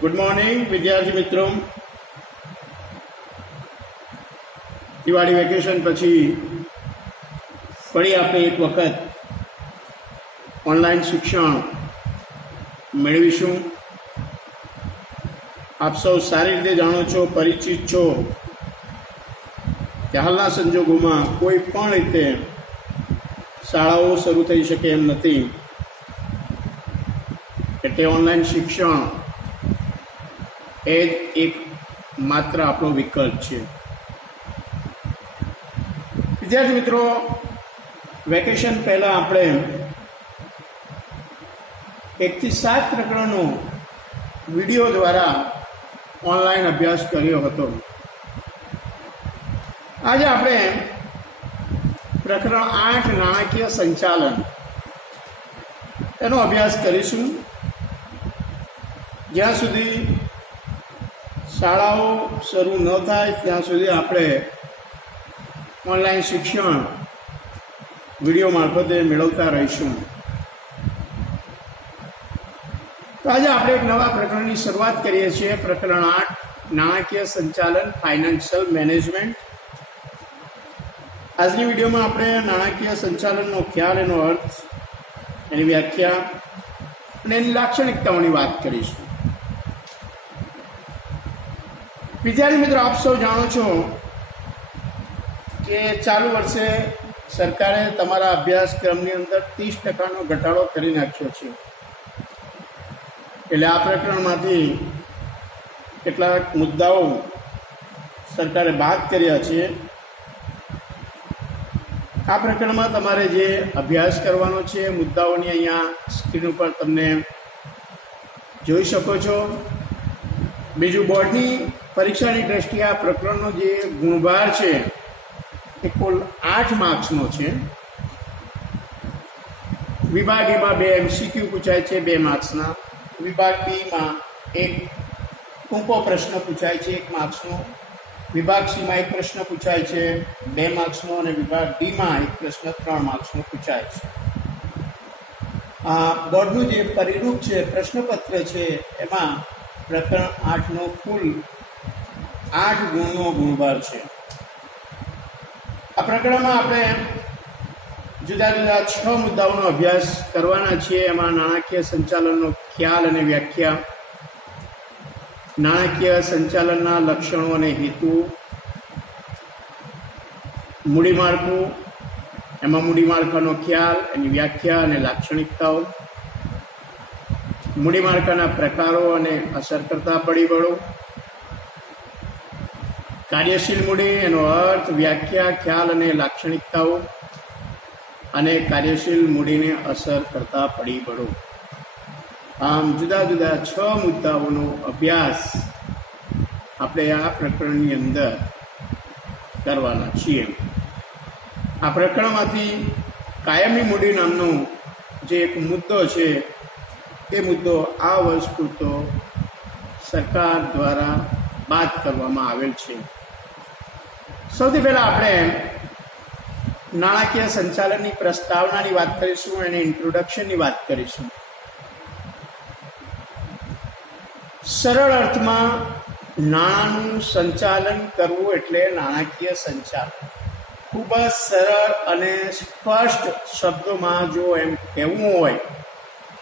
Good morning વિદ્યાર્થી મિત્રો. Diwali vacation પછી ફરી આપણે એક વખત ઓનલાઈન શિક્ષણ મેળવીશું. આપ સૌ સારી રીતે જાણો છો, પરિચિત છો કે હાલના સંજોગોમાં કોઈ પણ રીતે શાળાઓ શરૂ થઈ શકે એમ નથી, એટલે ઓનલાઈન શિક્ષણ એ જ એક માત્ર આપણો વિકલ્પ છે. વિદ્યાર્થી મિત્રો, વેકેશન પહેલાં આપણે 1 થી 7 પ્રકરણનો વિડીયો દ્વારા ઓનલાઈન અભ્યાસ કર્યો હતો. આજે આપણે પ્રકરણ 8 નાણાકીય સંચાલન એનો અભ્યાસ કરીશું. જ્યાં સુધી શાળાઓ શરૂ ન થાય ત્યાં સુધી આપણે ઓનલાઈન શિક્ષણ વિડીયો મારફતે મેળવતા રહીશું. તો આજે આપણે એક નવા પ્રકરણની શરૂઆત કરીએ છીએ. પ્રકરણ 8 નાણાકીય સંચાલન, ફાઇનાન્શિયલ મેનેજમેન્ટ. આજની વિડીયોમાં આપણે નાણાકીય સંચાલનનો ખ્યાલ, એનો અર્થ, એની વ્યાખ્યા અને એની લાક્ષણિકતાઓની વાત કરીશું. વિદ્યાર્થી મિત્રો, આપ સૌ જાણો છો કે ચાલુ વર્ષે સરકારે તમારા અભ્યાસક્રમની અંદર 30% ઘટાડો કરી નાખ્યો છે. એટલે આ પ્રકરણમાંથી કેટલાક મુદ્દાઓ સરકારે બાદ કર્યા છે. આ પ્રકરણમાં તમારે જે અભ્યાસ કરવાનો છે, મુદ્દાઓની અહીંયા સ્ક્રીન ઉપર તમને જોઈ શકો છો. બીજું, બોર્ડની પરીક્ષાની દ્રષ્ટિએ આ પ્રકરણનો જે ગુણભાર છે એ કુલ 8 માર્ક્સનો છે. વિભાગ એમાં 2 MCQ પૂછાય છે 2 માર્ક્સના. વિભાગ બીમાં એક ટૂંકો પ્રશ્ન પૂછાય છે 1 માર્ક્સનો. વિભાગ સીમાં એક પ્રશ્ન પૂછાય છે 2 માર્ક્સનો અને વિભાગ ડીમાં એક પ્રશ્ન 3 માર્ક્સનો પૂછાય છે. આ બોર્ડનું જે પરિરૂપ છે, પ્રશ્નપત્ર છે, એમાં પ્રકરણ 8નો કુલ 8 ગુણનો ગુણભાર છે. આ પ્રકરણમાં આપણે જુદા જુદા 6 મુદ્દાઓનો અભ્યાસ કરવાના છીએ. એમાં નાણાકીય સંચાલનનો ખ્યાલ અને વ્યાખ્યા, નાણાકીય સંચાલનના લક્ષણો અને હેતુ, મૂડીમાળખું, એમાં મૂડીમાળખાનો ખ્યાલ, એની વ્યાખ્યા અને લાક્ષણિકતાઓ, મૂડીમાળખાના પ્રકારો અને અસર કરતા પરિબળો, કાર્યશીલ મૂડી, એનો અર્થ, વ્યાખ્યા, ખ્યાલ અને લાક્ષણિકતાઓ, અને કાર્યશીલ મૂડીને અસર કરતા પરિબળો. આમ જુદા જુદા 6 મુદ્દાઓનો અભ્યાસ આપણે આ પ્રકરણની અંદર કરવાના છીએ. આ પ્રકરણમાંથી કાયમી મૂડી નામનો જે એક મુદ્દો છે, એ મુદ્દો આ વર્ષ પૂરતો સરકાર દ્વારા બાદ કરવામાં આવેલ છે. સૌથી પહેલાં આપણે નાણાકીય સંચાલનની પ્રસ્તાવનાની વાત કરીશું, અને ઇન્ટ્રોડક્શનની વાત કરીશું. સરળ અર્થમાં નાણાંનું સંચાલન કરવું એટલે નાણાકીય સંચાલન. ખૂબ જ સરળ અને સ્પષ્ટ શબ્દોમાં જો એમ કહેવું હોય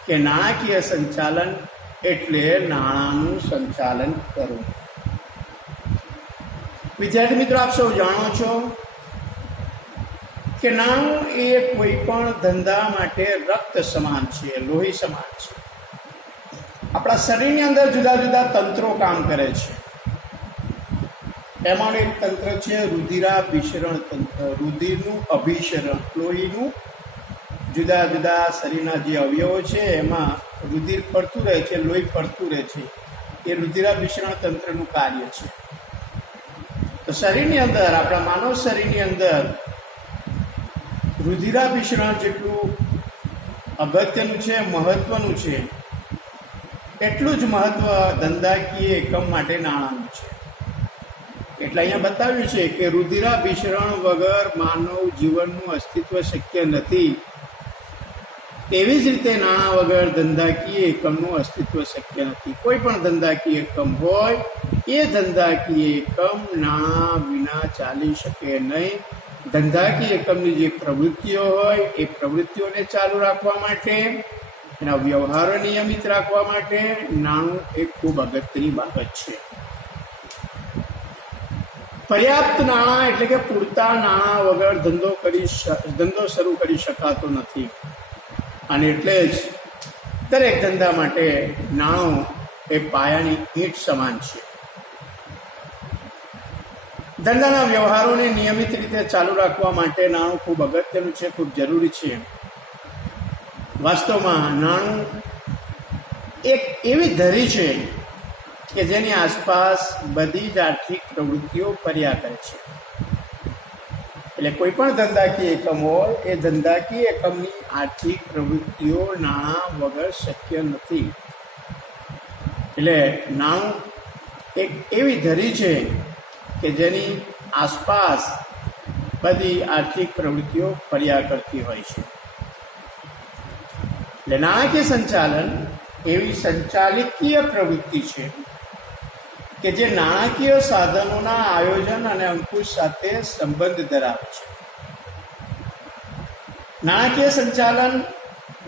કે નાણાકીય સંચાલન એટલે નાણાંનું સંચાલન કરવું. વિદ્યાર્થી મિત્રો, આપ સૌ જાણો છો કે નાણું એ કોઈ પણ ધંધા માટે રક્ત સમાન છે, લોહી સમાન છે. આપણા શરીરની અંદર જુદા જુદા તંત્રો કામ કરે છે. એમાં એક તંત્ર છે રુધિરાભિસરણ તંત્ર. રુધિરનું અભિસરણ, લોહીનું જુદા જુદા શરીરના જે અવયવો છે એમાં રુધિર ફરતું રહે છે, લોહી ફરતું રહે છે. એ રુધિરાભિસરણ તંત્રનું કાર્ય છે. તો શરીરની અંદર, આપણા માનવ શરીરની અંદર રુધિરાભિસરણ જેટલું અગત્યનું છે, મહત્વનું છે, એટલું જ મહત્વ ધંધાકીય એકમ માટે નાણાંનું છે. એટલે અહીંયા બતાવ્યું છે કે રુધિરાભિસરણ વગર માનવ જીવનનું અસ્તિત્વ શક્ય નથી. તેવી જ રીતે નાણાં વગર ધંધાકીય એકમનું અસ્તિત્વ શક્ય નથી. કોઈ પણ ધંધાકીય એકમ હોય એ ધંધાકીય એકમ નાણાં વિના ચાલી શકે નહીં. ધંધાકીય એકમની જે પ્રવૃત્તિઓ હોય એ પ્રવૃત્તિઓને ચાલુ રાખવા માટે, એના વ્યવહારો નિયમિત રાખવા માટે નાણું એ ખૂબ અગત્યની બાબત છે. પર્યાપ્ત નાણાં એટલે કે પૂરતા નાણાં વગર ધંધો શરૂ કરી શકાતો નથી. અને એટલે જ દરેક ધંધા માટે નાણું એ પાયાની ઈંટ સમાન છે. ધંધાના વ્યવહારોને નિયમિત રીતે ચાલુ રાખવા માટે નાણું ખૂબ અગત્યનું છે, ખૂબ જરૂરી છે. વાસ્તવમાં નાણું એક એવી ધરી છે કે જેની આસપાસ બધી જ આર્થિક પ્રવૃત્તિઓ ફર્યા કરે છે. એટલે કોઈ પણ ધંધાકીય એકમ હોય એ ધંધાકીય એકમની આર્થિક પ્રવૃત્તિઓ નાણાં વગર શક્ય નથી. એટલે નાણું એક એવી ધરી છે કે જેની આસપાસ બધી આર્થિક પ્રવૃત્તિઓ ફર્યા કરતી હોય છે. એટલે નાણાકીય સંચાલન એવી સંચાલકીય પ્રવૃત્તિ છે કે જે નાણાકીય સાધનોના આયોજન અને અંકુશ સાથે સંબંધ ધરાવે છે. નાણાકીય સંચાલન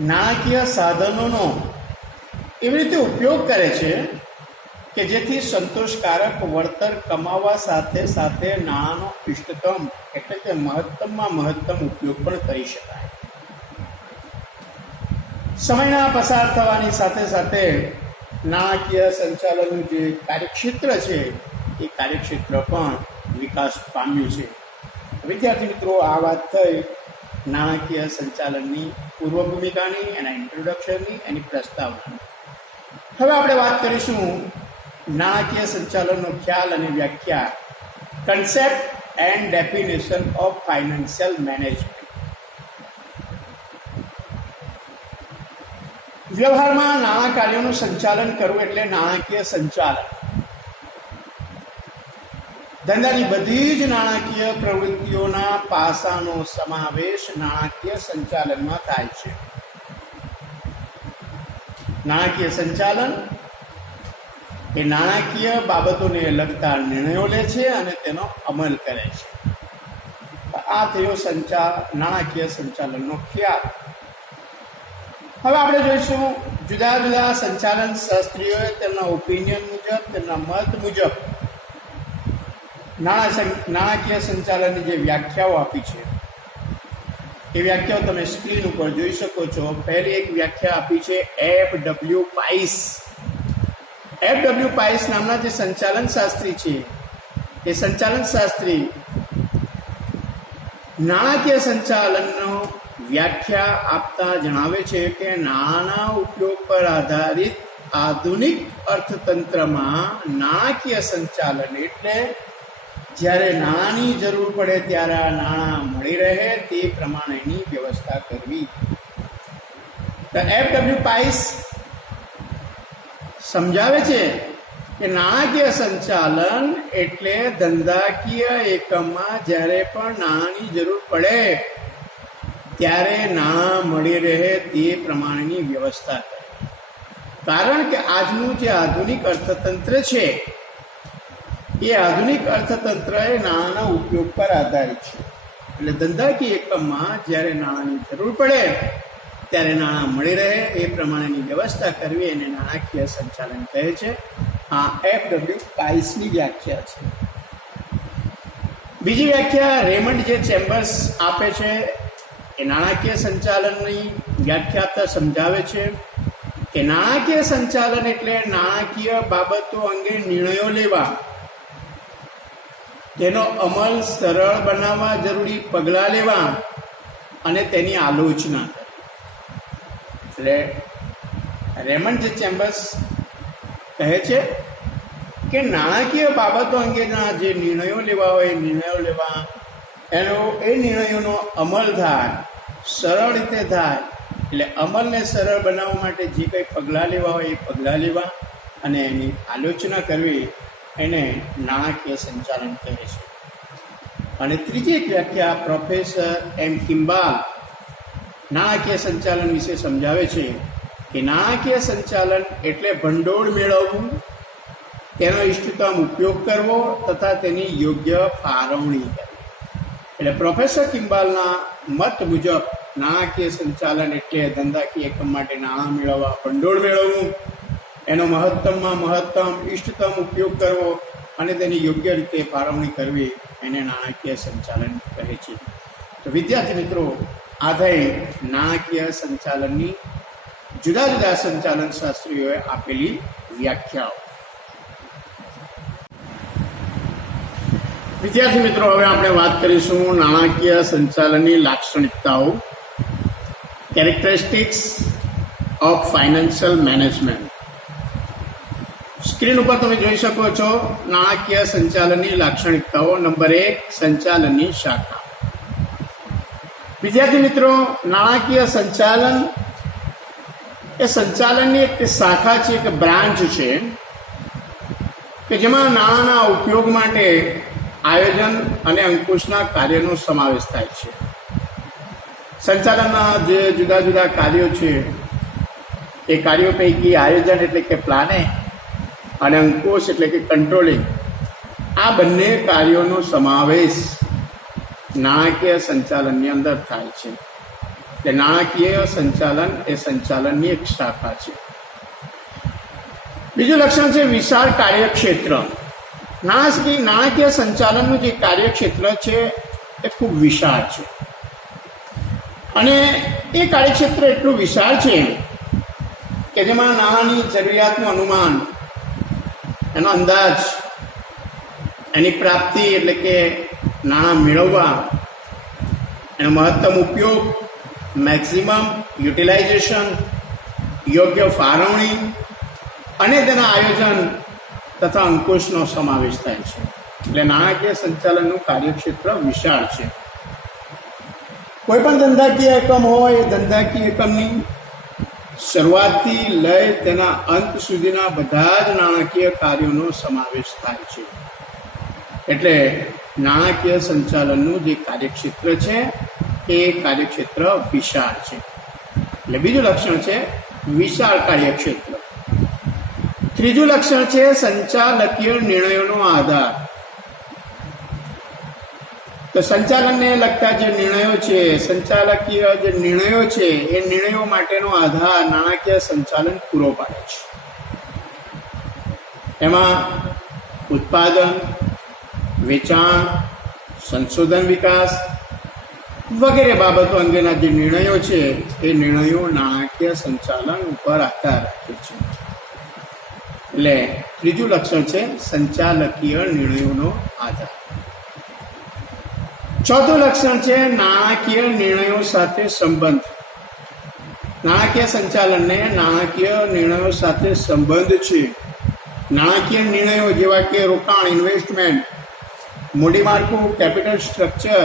નાણાકીય સાધનોનો એવી રીતે ઉપયોગ કરે છે કે જેથી સંતોષકારક વળતર કમાવા સાથે સાથે નાણાંનો ઇષ્ટતમ એટલે કે મહત્તમમાં મહત્તમ ઉપયોગ પણ કરી શકાય. સમયના પસાર થવાની સાથે સાથે નાણાકીય સંચાલનનું જે કાર્યક્ષેત્ર છે એ કાર્યક્ષેત્ર પણ વિકાસ પામ્યું છે. વિદ્યાર્થી મિત્રો, આ વાત થઈ નાણાકીય સંચાલનની પૂર્વ ભૂમિકાની, એના ઇન્ટ્રોડક્શનની, એની પ્રસ્તાવનાની. હવે આપણે વાત કરીશું નાણાકીય સંચાલનનો ખ્યાલ અને વ્યાખ્યા, concept and definition of financial management. વ્યવહારમાં નાણાં કાર્યોનું સંચાલન કરવું એટલે નાણાકીય સંચાલન. ધંધાની બધી જ નાણાકીય પ્રવૃત્તિઓના પાસાનો સમાવેશ નાણાકીય સંચાલનમાં થાય છે. નાણાકીય સંચાલન એ નાણાકીય બાબતોને લગતા નિર્ણયો લે છે અને તેનો અમલ કરે છે. આ થયો નાણાકીય સંચાલનનો ખ્યાલ. હવે આપણે જોઈશું જુદા જુદા સંચાલન શાસ્ત્રીઓએ તેમના ઓપિનિયન મુજબ, તેમના મત મુજબ નાણાકીય સંચાલનની જે વ્યાખ્યાઓ આપી છે એ વ્યાખ્યાઓ તમે સ્ક્રીન ઉપર જોઈ શકો છો. પહેલી એક વ્યાખ્યા આપી છે F.W. પાઇસ. F.W. પાઇસ નામના જે સંચાલન શાસ્ત્રી છે એ સંચાલન શાસ્ત્રી નાણાકીય સંચાલનનો વ્યાખ્યા આપતા જણાવે છે કે નાણાંના ઉપયોગ પર આધારિત આધુનિક અર્થતંત્રમાં નાણાકીય સંચાલન એટલે જ્યારે નાણાંની જરૂર પડે ત્યારે આ નાણાં મળી રહે તે પ્રમાણેની વ્યવસ્થા કરવી. F.W. પાઇસ સમજાવે છે કે નાણાકીય સંચાલન એટલે ધંધાકીય એકમમાં જ્યારે પણ નાણાંની જરૂર પડે ત્યારે નાણાં મળી રહે તે પ્રમાણેની વ્યવસ્થા કરે. કારણ કે આજનું જે આધુનિક અર્થતંત્ર છે એ આધુનિક અર્થતંત્ર એ નાણાંના ઉપયોગ પર આધારિત છે. એટલે ધંધાકીય એકમમાં જ્યારે નાણાંની જરૂર પડે ત્યારે નાણાં મળી રહે એ પ્રમાણેની વ્યવસ્થા કરવી એને નાણાકીય સંચાલન કહે છે. આ F.W. પાઇસની વ્યાખ્યા છે. બીજી વ્યાખ્યા રેમન્ડ જે ચેમ્બર્સ આપે છે એ નાણાકીય સંચાલનની વ્યાખ્યા આપતા સમજાવે છે કે નાણાકીય સંચાલન એટલે નાણાકીય બાબતો અંગે નિર્ણયો લેવા, તેનો અમલ સરળ બનાવવા જરૂરી પગલાં લેવા અને તેની આલોચના કરવી. એટલે રેમન્ડ જે ચેમ્બર્સ કહે છે કે નાણાકીય બાબતો અંગેના જે નિર્ણયો લેવા હોય એ નિર્ણયો લેવા, એ નિર્ણયોનો અમલ થાય, સરળ રીતે થાય. એટલે અમલને સરળ બનાવવા માટે જે કંઈ પગલાં લેવા હોય એ પગલાં લેવા અને એની આલોચના કરવી એને નાણાકીય સંચાલન કહે છે. અને ત્રીજી એક વ્યાખ્યા પ્રોફેસર M. કિમ્બાલ નાણાકીય સંચાલન વિશે સમજાવે છે કે નાણાકીય સંચાલન એટલે ભંડોળ મેળવવું, તેનો ઇષ્ટતમ ઉપયોગ કરવો તથા તેની યોગ્ય ફાળવણી કરવી. એટલે પ્રોફેસર કિમ્બાલના મત મુજબ નાણાકીય સંચાલન એટલે ધંધાકીય એકમ માટે નાણાં મેળવવા, ભંડોળ મેળવવું, એનો મહત્તમમાં મહત્તમ ઇષ્ટતમ ઉપયોગ કરવો અને તેની યોગ્ય રીતે ફાળવણી કરવી, એને નાણાકીય સંચાલન કહે છે. તો વિદ્યાર્થી મિત્રો, આ થઈ નાણાકીય સંચાલનની જુદા જુદા સંચાલન શાસ્ત્રીઓએ આપેલી વ્યાખ્યાઓ. વિદ્યાર્થી મિત્રો, હવે આપણે વાત કરીશું નાણાકીય સંચાલનની લાક્ષણિકતાઓ, characteristics of financial management. Screen ઉપર તમે જોઈ શકો છો નાણાકીય સંચાલનની લાક્ષણિકતાઓ. નંબર 1, સંચાલનની શાખા. વિદ્યાર્થી મિત્રો, નાણાકીય સંચાલન એ સંચાલનની એક શાખા છે, એક બ્રાન્ચ છે કે જેમાં નાણાંના ઉપયોગ માટે આયોજન અને અંકુશના કાર્યનો સમાવેશ થાય છે. સંચાલનના જે જુદા જુદા કાર્યો છે એ કાર્યો પૈકી આયોજન એટલે કે પ્લાનિંગ અને અંકુશ એટલે કે કંટ્રોલિંગ, આ બંને કાર્યોનો સમાવેશ નાણાકીય સંચાલનની અંદર થાય છે. એટલે નાણાકીય સંચાલન એ સંચાલનની એક શાખા છે. બીજું લક્ષણ છે વિશાળ કાર્યક્ષેત્ર. નાણાકીય સંચાલનનું જે કાર્યક્ષેત્ર છે એ ખૂબ વિશાળ છે અને એ કાર્યક્ષેત્ર એટલું વિશાળ છે કે જેમાં નાણાંની જરૂરિયાતનું અનુમાન, એનો અંદાજ, એની પ્રાપ્તિ એટલે કે નાણાં મેળવવા, એનો મહત્તમ ઉપયોગ, મેક્સિમમ યુટિલાઇઝેશન, યોગ્ય ફાળવણી અને તેના આયોજન તથા અંકુશનો સમાવેશ થાય છે. એટલે નાણાકીય સંચાલનનું કાર્યક્ષેત્ર વિશાળ છે. કોઈ પણ ધંધાકીય એકમ હોય, એ ધંધાકીય એકમની શરૂઆતથી લઈ તેના અંત સુધીના બધા જ નાણાકીય કાર્યોનો સમાવેશ થાય છે. એટલે નાણાકીય સંચાલનનું જે કાર્યક્ષેત્ર છે એ કાર્યક્ષેત્ર વિશાળ છે. એટલે બીજું લક્ષણ છે વિશાળ કાર્યક્ષેત્ર. ત્રીજું લક્ષણ છે સંચાલકીય નિર્ણયોનો આધાર. તો સંચાલનને લગતા જે નિર્ણયો છે, સંચાલકીય જે નિર્ણયો છે, એ નિર્ણયો માટેનો આધાર નાણાકીય સંચાલન પૂરો પાડે છે. એમાં ઉત્પાદન, વેચાણ, સંશોધન વિકાસ વગેરે બાબતો અંગેના જે નિર્ણયો છે એ નિર્ણયો નાણાકીય સંચાલન ઉપર આધાર રાખે છે. એટલે ત્રીજું લક્ષણ છે સંચાલકીય નિર્ણયોનો આધાર. ચોથું લક્ષણ છે નાણાકીય નિર્ણયો સાથે સંબંધ. નાણાકીય સંચાલનને નાણાકીય નિર્ણયો સાથે સંબંધ છે. નાણાકીય નિર્ણયો જેવા કે રોકાણ, ઇન્વેસ્ટમેન્ટ, મૂડી માળખું, કેપિટલ સ્ટ્રક્ચર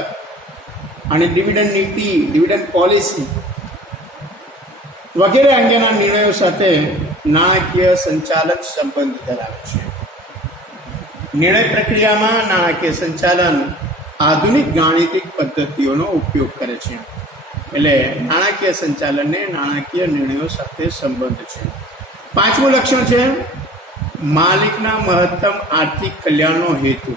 અને ડિવિડન્ડ નીતિ, ડિવિડન્ડ પોલિસી વગેરે અંગેના નિર્ણયો સાથે નાણાકીય સંચાલન સંબંધ ધરાવે છે. નિર્ણય પ્રક્રિયામાં નાણાકીય સંચાલન આધુનિક ગાણિતિક પદ્ધતિઓનો ઉપયોગ કરે છે. એટલે નાણાકીય સંચાલનને નાણાકીય નિર્ણયો સાથે સંબંધ છે. પાંચમું લક્ષણ છે માલિકના મહત્તમ આર્થિક કલ્યાણનો હેતુ.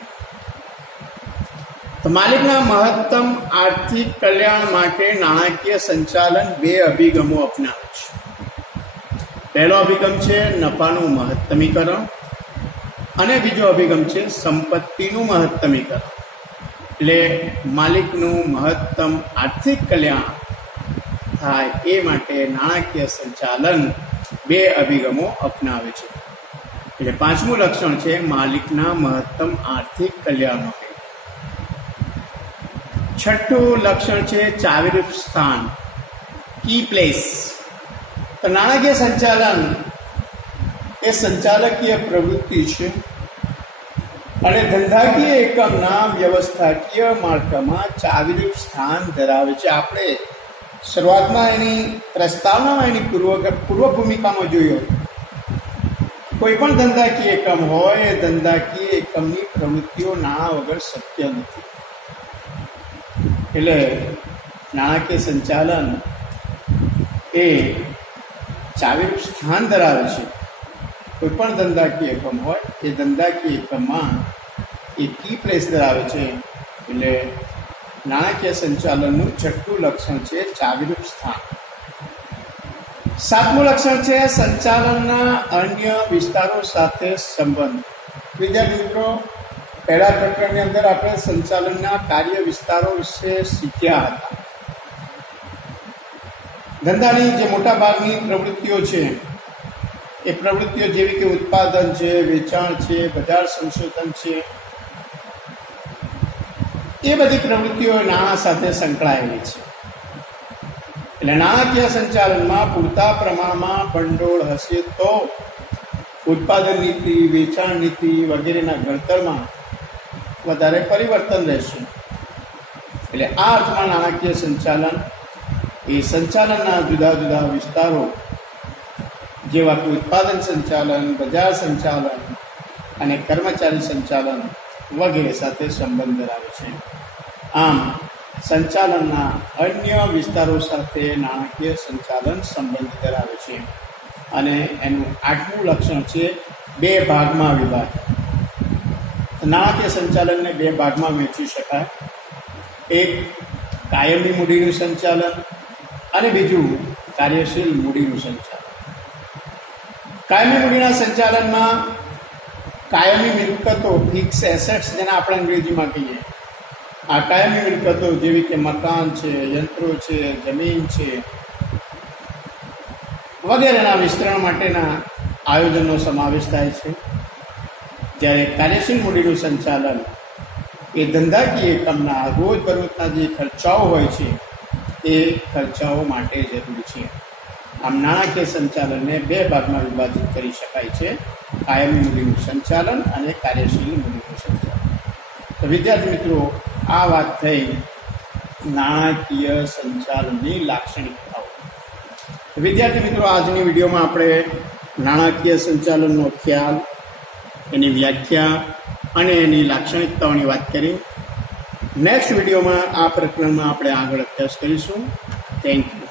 તો માલિકના મહત્તમ આર્થિક કલ્યાણ માટે નાણાકીય સંચાલન બે અભિગમો અપનાવે છે. પહેલો અભિગમ છે નફાનું મહત્તમીકરણ અને બીજો અભિગમ છે સંપત્તિનું મહત્તમીકરણ. એટલે માલિકનું મહત્તમ આર્થિક કલ્યાણ થાય એ માટે નાણાકીય સંચાલન બે અભિગમો અપનાવે છે. એટલે પાંચમું લક્ષણ છે માલિકના મહત્તમ આર્થિક કલ્યાણનો. છઠ્ઠું લક્ષણ છે ચાવીરૂપ સ્થાન, કી પ્લેસ. તો નાણાકીય સંચાલન એ સંચાલકીય પ્રવૃત્તિ છે અને ધંધાકીય એકમના વ્યવસ્થાકીય માળખામાં ચાવીરૂપ સ્થાન ધરાવે છે. આપણે શરૂઆતમાં એની પ્રસ્તાવનામાં એની પૂર્વ ભૂમિકામાં જોયું, કોઈ પણ ધંધાકીય એકમ હોય એ ધંધાકીય એકમની પ્રવૃત્તિઓ નાણાં વગર શક્ય નથી. એટલે નાણાકીય સંચાલન એ ચાવીરૂપ સ્થાન ધરાવે છે. કોઈ પણ ધંધાકીય એકમ હોય એ ધંધાકીય એકમમાં એ કી પ્લેસ ધરાવે છે. એટલે નાણાકીય સંચાલનનું છઠ્ઠું લક્ષણ છે ચાવીરૂપ સ્થાન. સાતમું લક્ષણ છે સંચાલનના અન્ય વિસ્તારો સાથે સંબંધ. વિદ્યાર્થી મિત્રો, પહેલા પ્રકરણની અંદર આપણે સંચાલનના કાર્ય વિસ્તારો વિશે શીખ્યા હતા. ધંધાની જે મોટા ભાગની પ્રવૃત્તિઓ છે એ પ્રવૃત્તિઓ જેવી કે ઉત્પાદન છે, વેચાણ છે, બજાર સંશોધન છે, એ બધી પ્રવૃત્તિઓ નાણાં સાથે સંકળાયેલી છે. એટલે નાણાકીય સંચાલનમાં પૂરતા પ્રમાણમાં ભંડોળ હશે તો ઉત્પાદન નીતિ, વેચાણ નીતિ વગેરેના ઘડતરમાં વધારે પરિવર્તન રહેશે. એટલે આ અર્થમાં નાણાકીય સંચાલન એ સંચાલનના જુદા જુદા વિસ્તારો જેવા કે ઉત્પાદન સંચાલન, બજાર સંચાલન અને કર્મચારી સંચાલન વગેરે સાથે સંબંધ ધરાવે છે. આમ સંચાલનના અન્ય વિસ્તારો સાથે નાણાકીય સંચાલન સંબંધ ધરાવે છે. અને એનું આઠમું લક્ષણ છે બે ભાગમાં વિભાજન. નાણાકીય સંચાલનને બે ભાગમાં વહેંચી શકાય. એક કાયમી મૂડીનું સંચાલન અને બીજું કાર્યશીલ મૂડીનું સંચાલન. કાયમી મૂડીના સંચાલનમાં કાયમી મિલકતો, ફિક્સ એસેટ્સ જેને આપણે અંગ્રેજીમાં કહીએ, આ કાયમી મિલકતો જેવી કે મકાન છે, યંત્રો છે, જમીન છે વગેરેના વિસ્તરણ માટેના આયોજનનો સમાવેશ થાય છે. જ્યારે કાર્યશીલ મૂડીનું સંચાલન એ ધંધાકીય એકમના રોજબરોજના જે ખર્ચાઓ હોય છે એ ખર્ચાઓ માટે જરૂરી છે. આમ નાણાકીય સંચાલનને બે ભાગમાં વિભાજિત કરી શકાય છે: કાયમી મૂડીનું સંચાલન અને કાર્યશીલ મૂડીનું સંચાલન. તો વિદ્યાર્થી મિત્રો, આ વાત થઈ નાણાકીય સંચાલનની લાક્ષણિકતાઓ. વિદ્યાર્થી મિત્રો, આજની વિડીયોમાં આપણે નાણાકીય સંચાલનનો ખ્યાલ, એની વ્યાખ્યા અને એની લાક્ષણિકતાઓની વાત કરી. નેક્સ્ટ વિડીયોમાં આ પ્રકરણમાં આપણે આગળ અભ્યાસ કરીશું. Thank you.